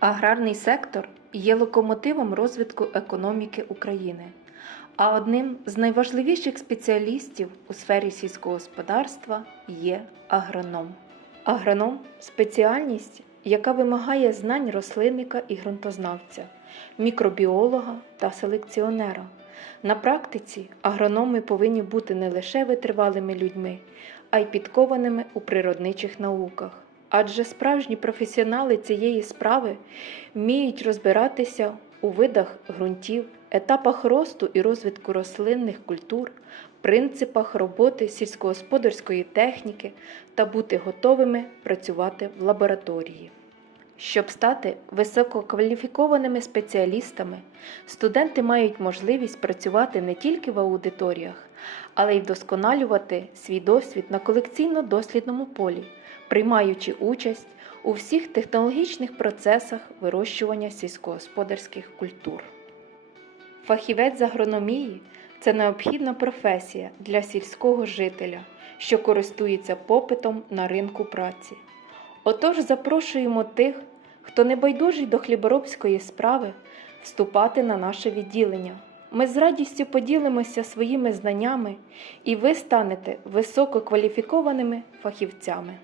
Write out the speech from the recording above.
Аграрний сектор є локомотивом розвитку економіки України, а одним з найважливіших спеціалістів у сфері сільського господарства є агроном. Агроном спеціальність, яка вимагає знань рослинника і ґрунтознавця, мікробіолога та селекціонера. На практиці агрономи повинні бути не лише витривалими людьми, а й підкованими у природничих науках. Адже справжні професіонали цієї справи вміють розбиратися у видах ґрунтів, етапах росту і розвитку рослинних культур, принципах роботи сільськогосподарської техніки та бути готовими працювати в лабораторії. Щоб стати висококваліфікованими спеціалістами, студенти мають можливість працювати не тільки в аудиторіях, але й вдосконалювати свій досвід на колекційно-дослідному полі, приймаючи участь у всіх технологічних процесах вирощування сільськогосподарських культур. Фахівець з агрономії це необхідна професія для сільського жителя, що користується попитом на ринку праці. Отож запрошуємо тих, хто не байдужий до хліборобської справи, вступати на наше відділення. Ми з радістю поділимося своїми знаннями, і ви станете висококваліфікованими фахівцями.